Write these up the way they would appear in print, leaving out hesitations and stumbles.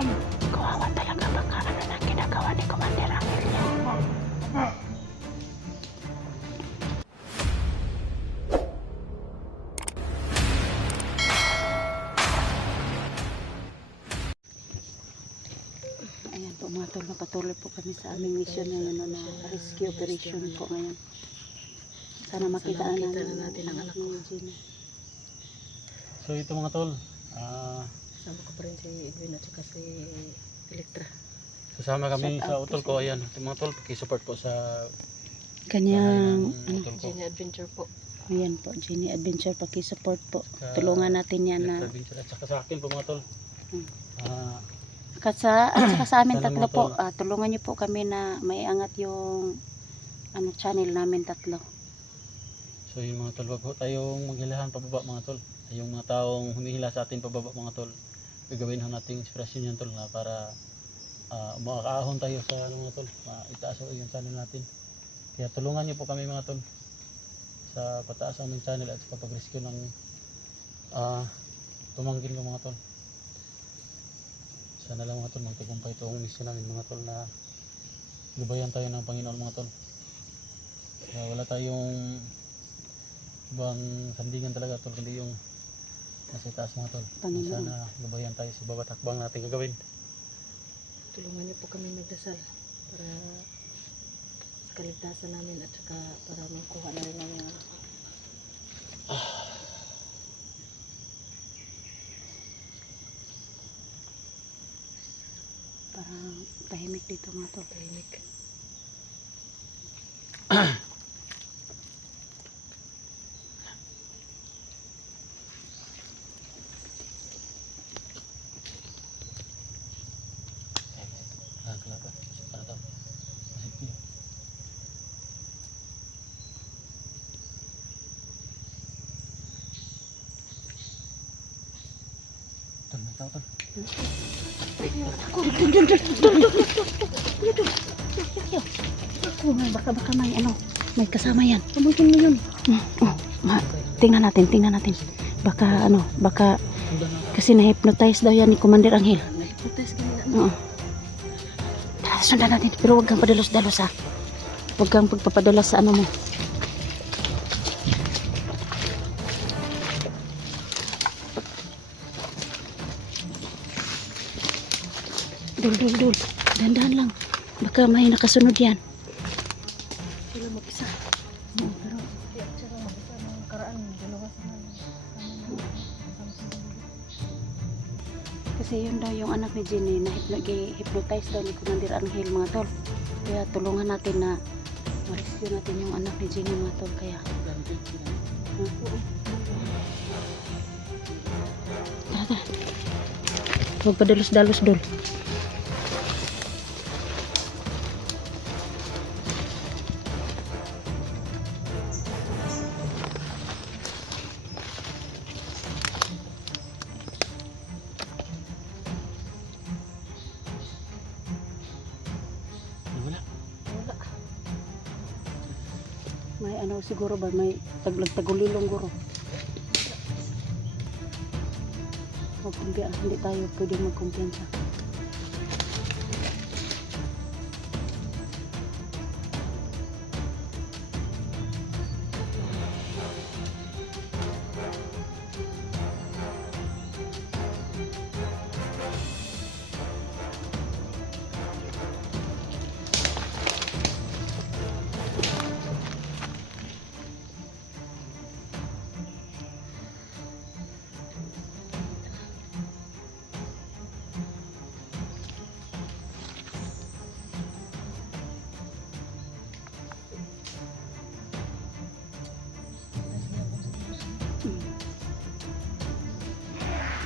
Kawawa talaga baka ano na ginagawa ni Commander Angel niya. Ayan po mga tol, patuloy po kami sa aming mission ngayon na rescue operation po ngayon. Sana makita na natin ang anak ni Jenny. So ito mga tol, Sama ko pa rin si Edwin at saka si Electra. kasama kami Shout sa out utol po ko. Ayan, ito mga tol, pakisupport po sa Kanyang utol ko. Jenny Adventure po. ayan po, Jenny Adventure, pakisupport po. Sa Tulungan natin yan na Adventure at saka sa akin po mga tol. Hmm. Ah, at saka sa amin Sana tatlo mga po, tol. tulungan niyo po kami na may angat yung channel namin tatlo. so yung mga tol, wag po tayong maghilahan pababa mga tol. Yung mga taong humihila sa atin pababa mga tol, gagawin ho nating inspirasyon yan tol na para makakaahon tayo sa mga tol, itaas ho yung channel natin. Kaya tulungan niyo po kami mga tol sa pataas ang aming channel at sa pag-rescue ng tumangkin ko mga tol. Sana lang mga tol magtagumpay itong mission namin mga tol na gabayan tayo ng Panginoon mga tol. Kaya wala tayong ibang sandingan talaga tol kundi yung nasa itaas mga tol. Panginoon. Sana gabayan tayo sa bawat hakbang natin gagawin. Tulungan niyo po kami magdasal para sa kaligtasan namin at saka para makuha na rin namin ang anak ko. Parang tahimik dito mga tol. Tahimik. Kenapa? Ano daw? Masip niyo. Tol, may tao tol. Baka may kasama yan. Tumutin mo yun. Tingnan natin. Baka kasi na-hypnotize daw yan ni Commander Angel. Na-hypnotize kami na. Oo. Tara, sundan natin. Pero huwag kang padalos-dalos ha. Huwag kang pagpapadalas sa ano mo. Dul. Dahan-dahan lang. Baka may nakasunod yan. Sila mag-isa. Pero Sila mag-isa ng karaan. Dalawa sa kasi yun daw yung anak ni Jenny na hypnotize daw ni Commander Angel mga tol. Kaya tulungan natin na ma-rescue natin yung anak ni Jenny mga tol. Kaya tara. Huwag padalos-dalos dol. Wala. Wala. May siguro ba may tagulilong guro. Hindi tayo pwede magkumpiyansa.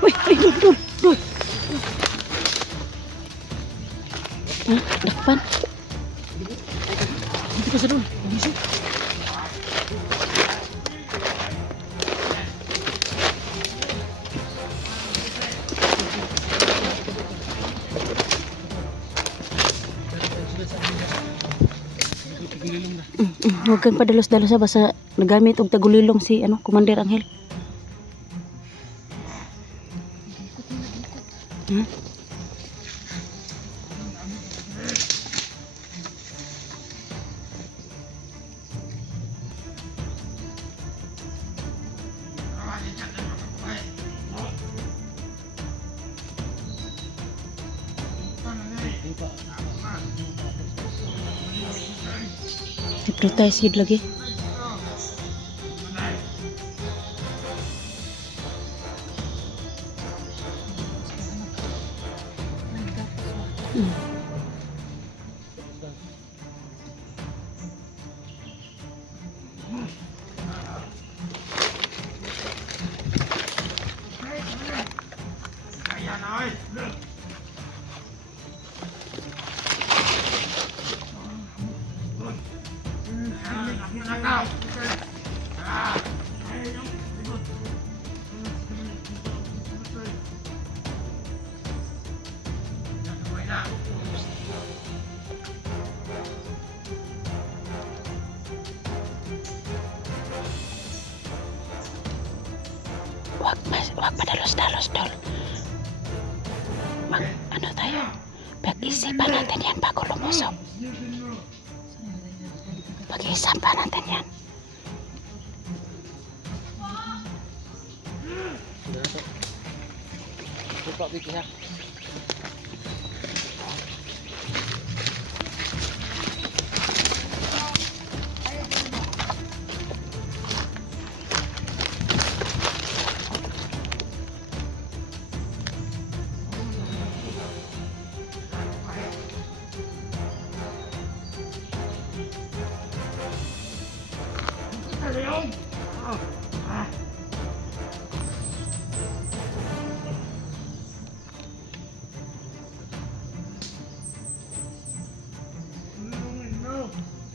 Uy, dul. Dakpan. Dito ka sa dul. Bisa. Huwag kang padalos-dalos basta nagamit og tagulilong si Commander Angel. Ha? Hypnotize yun lagi. Mm. Wag padalos-dalos, Tol. Ano tayo? Pag-isipan natin yan bago lumusok. Pag-isipan natin yan. Lupa, Vicky, ha?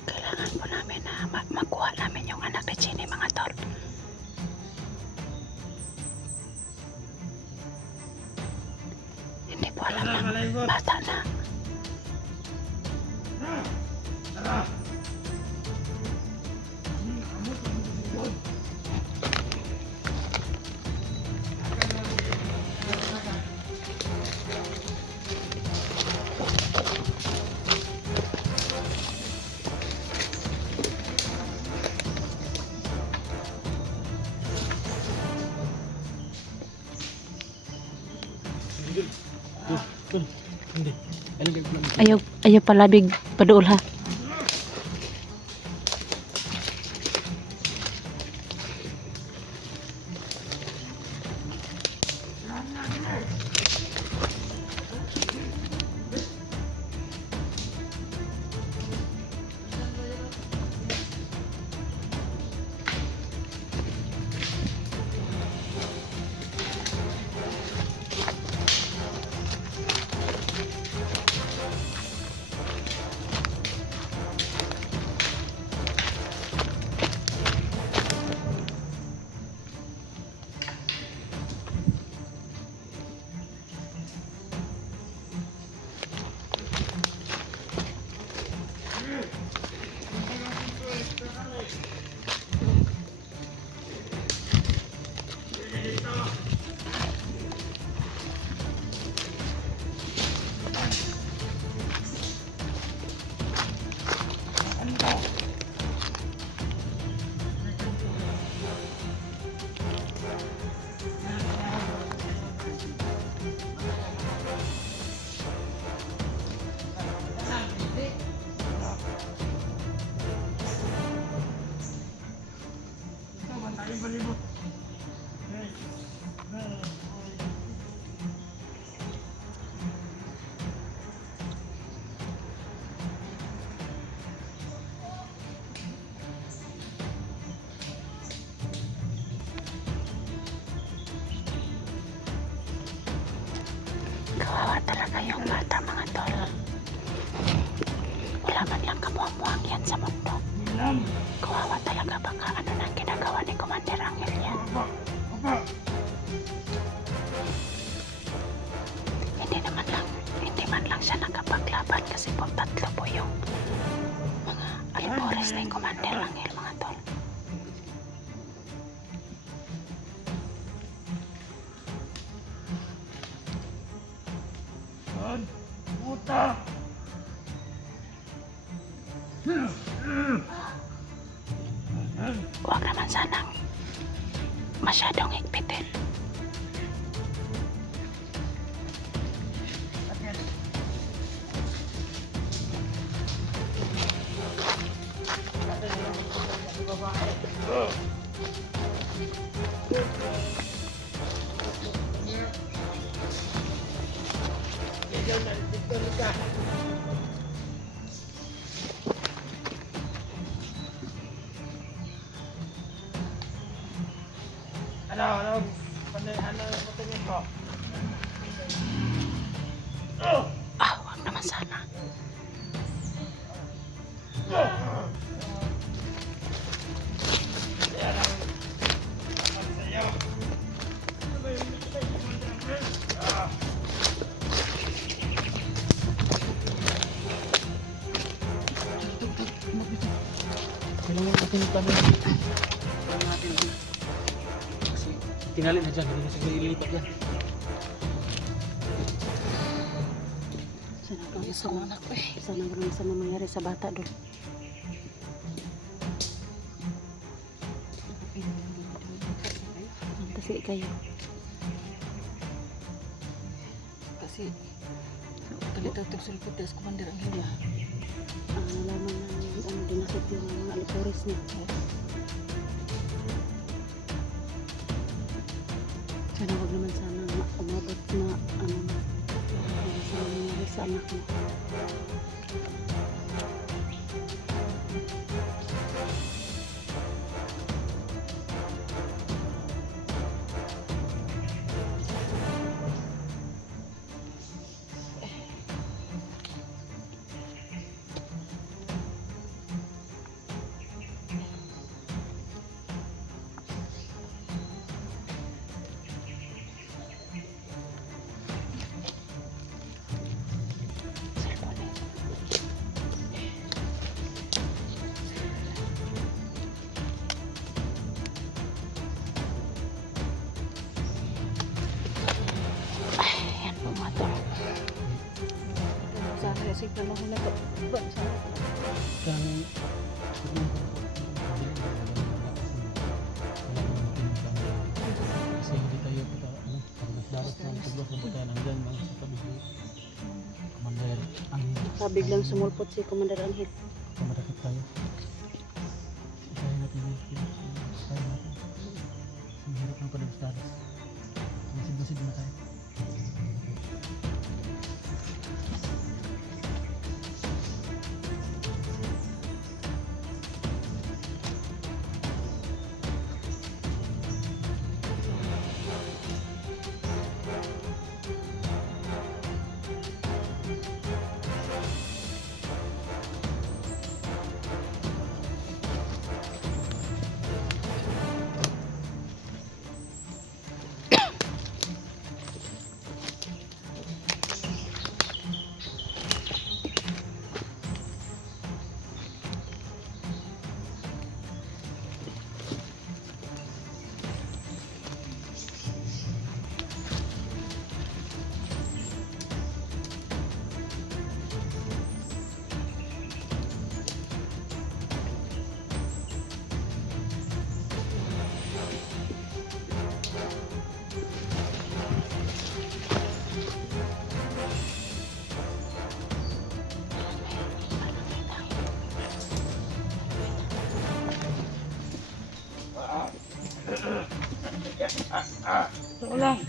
Kailangan po namin na makuha namin yung anak ni Jenny, mga tol. Hindi po alam ng bata na. Hindi. Ayaw palabig paduol, ha. Kawawa talaga yung bata, mga tol. Wala man lang kamuang-muang yan sa mundo. Kawawa talaga, baka ano nang ginagawa ni Commander Angel yan. Hindi man lang siya nakapaglaban kasi po tatlo po yung mga alipores ni Commander Angel, mga tol. Huwag naman sanang masyadong higpitin. Ah, wag naman sana. Kailangan natin yung tanong. Kailangan natin yun. Kasi tinali na dyan, hindi na siguro ililipat yan. Sana wag masama anak ko eh. Sana wag masama mangyari sa bata doon. Kasi kayo. Kasi kalitag sulpot des Commander ang hila. Ang nalaman na ano dinakit yung mga alipores niya. Sana wag naman sana umabot na ano sa nangyari sa anak mo. Yan po mga tol. Sana kasi panahon na to. Sana. Kaya kasi hindi tayo kita ano, pag nasdarat ng tubos na butayan nandyan mga sa tabi ni Commander Angel. Biglang sumulpot si Commander Angel. Kamadakit tayo. Kaya natin yun. Kaya natin. Ang hirap ng kadagstaras. Masid-masid na tayo. Ulang.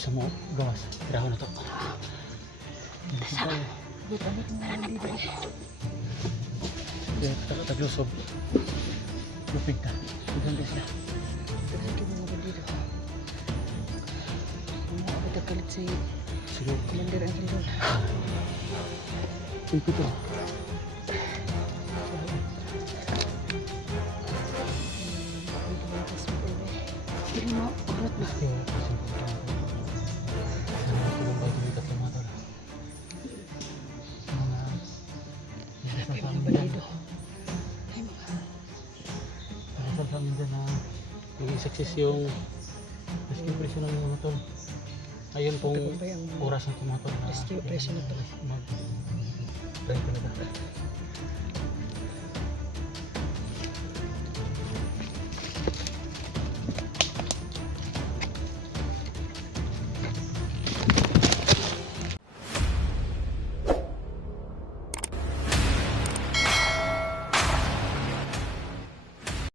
sa mo gawas. Tirahan na to. Buta mo kung bandido. Taglusob. Lupig ka. Ganti sila. Ito mga bandido. Ang mga abot kalit si Siguro. Commander Angel doon. Ito to. Dili mo, urot na. Bandido. Ay, mga Nakasal sa amin dyan na maging success yung rescue operation ng mga tol. Ayun pong Tagumpay ang oras ng mga tol. rescue operation na to. Mag-try talaga.